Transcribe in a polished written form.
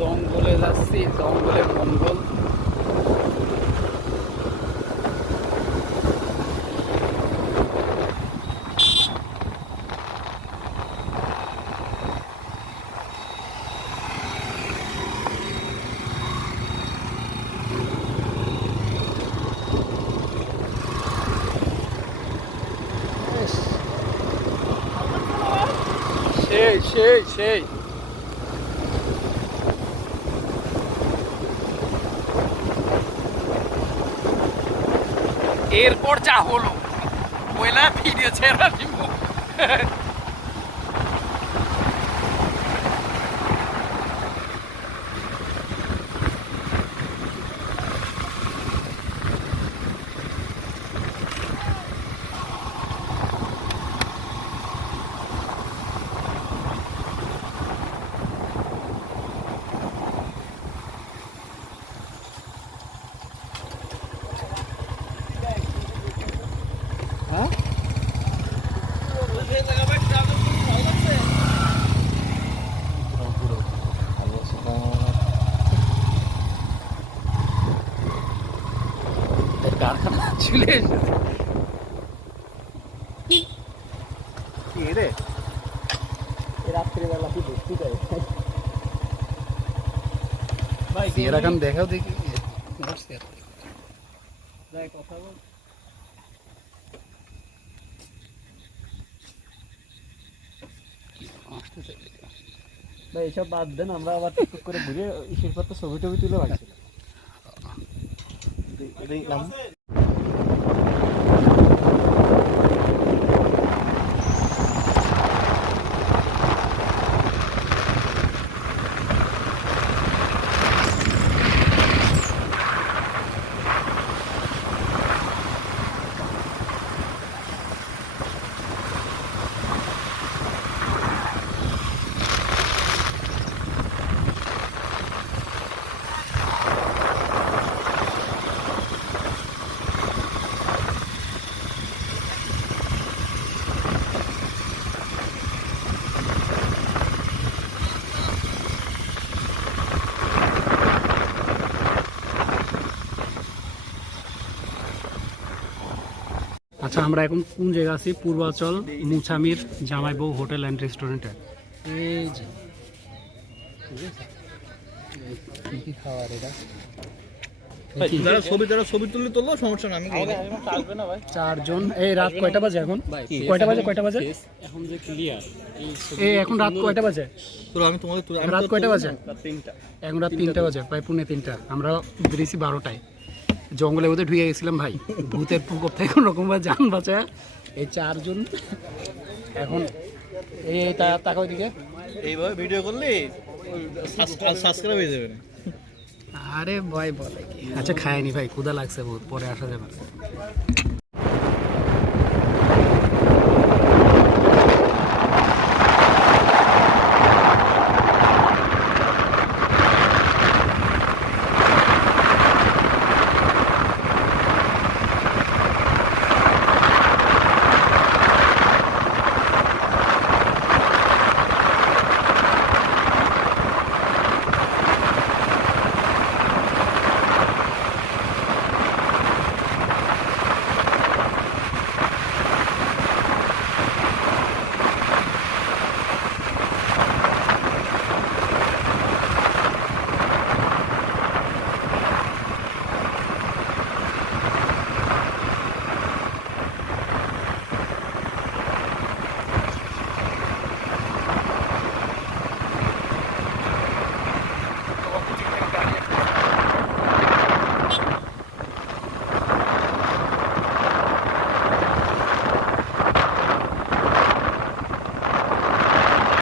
জঙ্গলে যাচ্ছি, জঙ্গলের মঙ্গল। সেই সেই সেই এরপর যা হলো পয়লা ভিডিও ছেড়া দিব। কারখানা চলে এসেছে। রে রাত্রিবেলা কি দেখতে যাই ভাই, এরকম দেখাও দেখি কথা বল। ভাই এসব বাদ দেন, আমরা আবার টিকটক করে ঘুরে ইসের পর তো ছবি টবি তুলে রাখছিলাম। দেখলাম আচ্ছা, আমরা এখন কোন জায়গা আছি? পূর্বাচল মুছামির জামাই বউ হোটেল অ্যান্ড রেস্টুরেন্টে। এই যে কি খাবার এটা? ছবি তুললো সমস্যা না, আমি চারজন। এই রাত কয়টা বাজে এখন? কয়টা বাজে এখন যে ক্লিয়ার এই এখন রাত কয়টা বাজে? আমি তোমাদের রাত কয়টা বাজে? এখন রাত 3টা বাজে, প্রায় 2:45। আমরা বেরিয়েছি 12টায়। জঙ্গলে বোধহয় ঢুকে গেছিলাম ভাই, ভূতের প্রকোপ থেকে কোনো রকম যান বাঁচায় এই চারজন। এখন এই তাকাও দিকে, এইভাবে ভিডিও করলে সাবস্ক্রাইব হয়ে যাবে। আরে ভাই বলে কি? আচ্ছা খায়নি ভাই, ক্ষুধা লাগছে বহুত, পরে আসা যাবে।